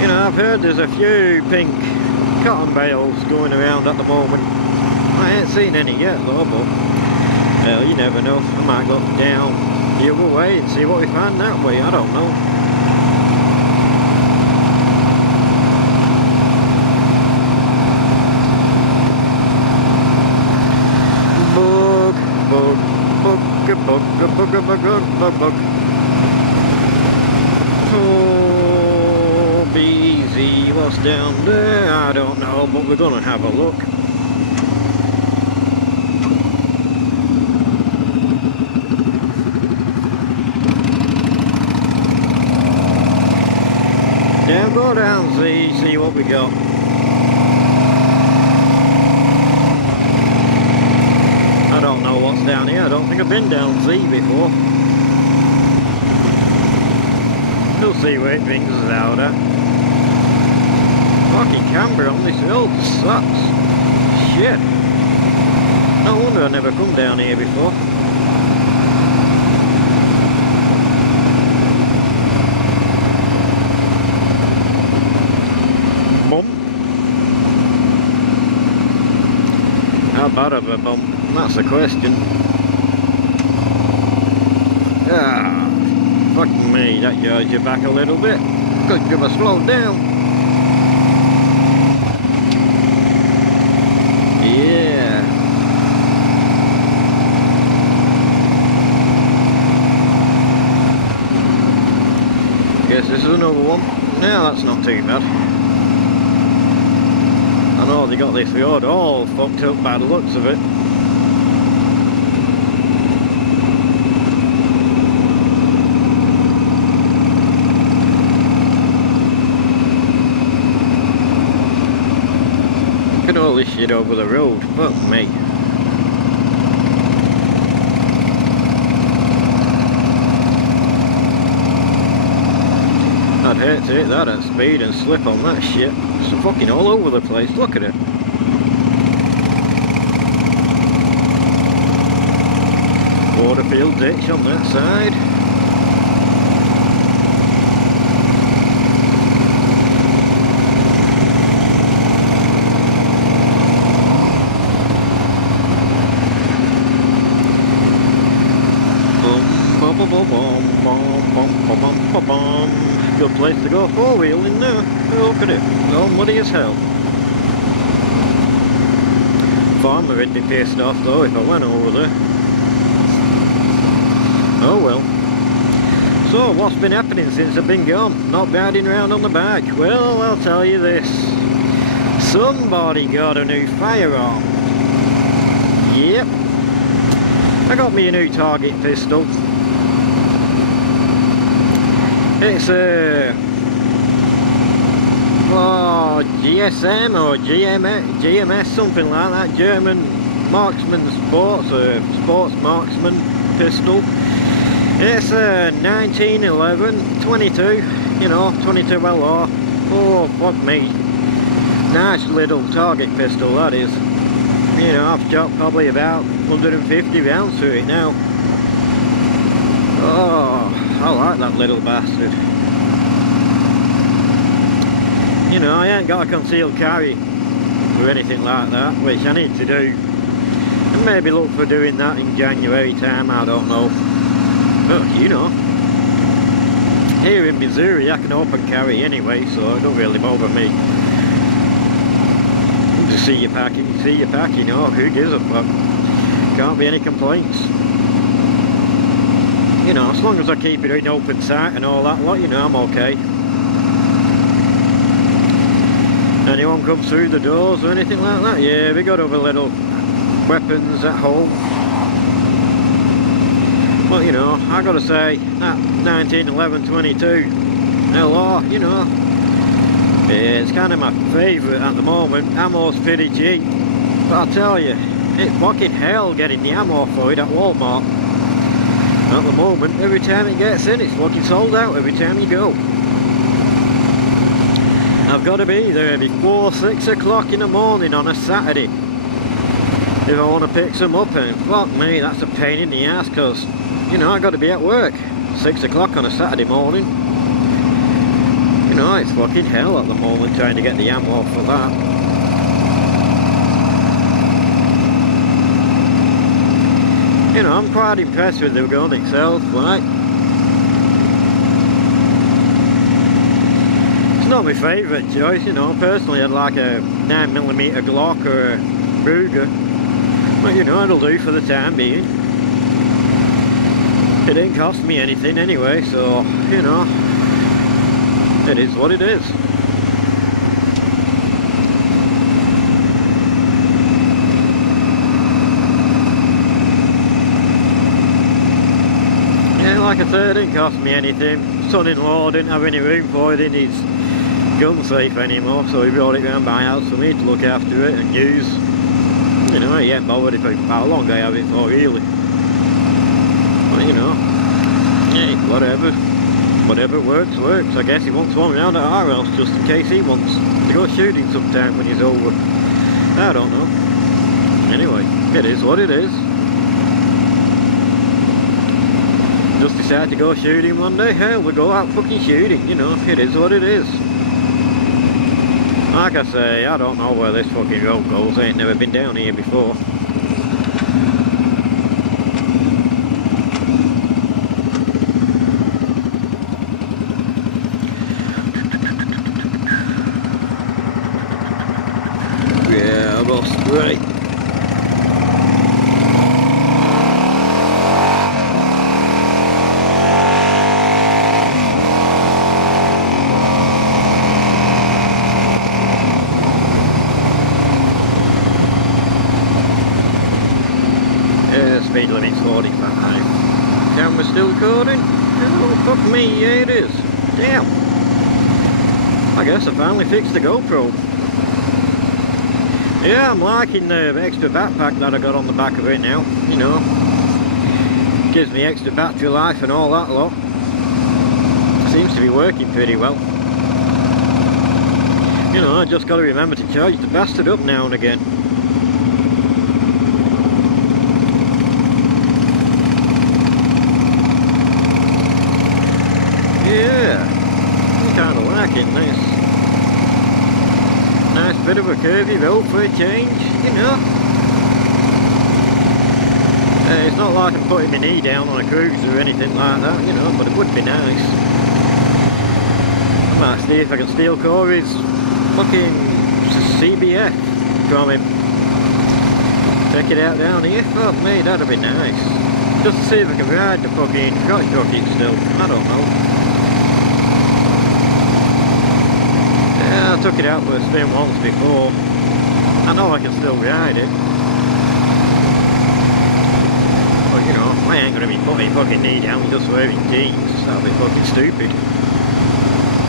You know, I've heard there's a few pink cotton bales going around at the moment. I ain't seen any yet though, but well, you never know. I might go down the other way and see what we find that way. I don't know. Bug. Oh, BZ, what's down there? I don't know, but we're gonna have a look. Yeah, go down, see what we got. I don't know what's down here. I don't think I've been down Z before. We'll see where it brings us out at. Fucking camera on this hill sucks. Shit. No wonder I never come down here before. Bump. How bad of a bump? That's the question. Ah. Fuck me, that yards you back a little bit. Could give us slow down. Yeah. Guess this is another one. Yeah, that's not too bad. I know they got this road all fucked up by the looks of it. All this shit over the road, fuck me. I'd hate to hit that at speed and slip on that shit. It's fucking all over the place, look at it. Waterfield ditch on that side. Good place to go four-wheeling now. Look at it, it's all muddy as hell. Farmer would be pissed off though if I went over there. Oh well. So what's been happening since I've been gone? Not riding around on the bike? Well, I'll tell you this. Somebody got a new firearm. Yep. I got me a new target pistol. It's a GSM or GMS, something like that. German marksman sports marksman pistol. It's a 1911 22, you know, 22 LR. Oh fuck me, nice little target pistol that is. You know, I've shot probably about 150 rounds through it now. Oh, I like that little bastard. You know, I ain't got a concealed carry or anything like that, which I need to do. And maybe look for doing that in January time, I don't know. But, you know, here in Missouri I can open carry anyway, so it don't really bother me. Just see you packing, oh, who gives a fuck? Can't be any complaints. You know, as long as I keep it in open sight and all that lot, you know, I'm okay. Anyone comes through the doors or anything like that? Yeah, we got other little weapons at home. Well, you know, I gotta say, that 1911-22 LR, you know, it's kind of my favourite at the moment. Ammo's pretty cheap, but I'll tell you, it's fucking hell getting the ammo for it at Walmart. At the moment, every time it gets in, it's fucking sold out every time you go. I've got to be there before 6 o'clock in the morning on a Saturday if I want to pick some up, and fuck me, that's a pain in the ass, because, you know, I've got to be at work 6 o'clock on a Saturday morning. You know, it's fucking hell at the moment trying to get the ammo for that. You know, I'm quite impressed with the gun itself, like. It's not my favourite choice, you know. Personally, I'd like a 9mm Glock or a Ruger. But, you know, it'll do for the time being. It didn't cost me anything anyway, so, you know, it is what it is. Yeah, like I said, it didn't cost me anything. Son-in-law didn't have any room for it in his gun safe anymore, so he brought it round my house for me to look after it and use. You know, he ain't bothered if how long I have it for, really. But, you know, hey, whatever works, works. I guess he wants one round at our house just in case he wants to go shooting sometime when he's over. I don't know. Anyway, it is what it is. Just decided to go shooting one day. Hell, we go out fucking shooting, you know, it is what it is. Like I say, I don't know where this fucking road goes. I ain't never been down here before. Yeah, I lost. Right. Speed limit's 45. Camera still recording? Oh, fuck me, yeah it is. Damn. I guess I finally fixed the GoPro. Yeah, I'm liking the extra backpack that I got on the back of it now, you know. Gives me extra battery life and all that lot. Seems to be working pretty well. You know, I just got to remember to charge the bastard up now and again. Yeah, I'm kind of liking this. Nice bit of a curvy road for a change, you know. It's not like I'm putting my knee down on a cruiser or anything like that, you know, but it would be nice. I might see if I can steal Corey's fucking CBF from him. Check it out down here. Fuck me, that'd be nice. Just to see if I can ride the fucking crotch rocket still. I don't know. Yeah, I took it out for a spin once before. I know I can still ride it. But you know, I ain't gonna be putting fucking knee down just wearing jeans. That'll be fucking stupid.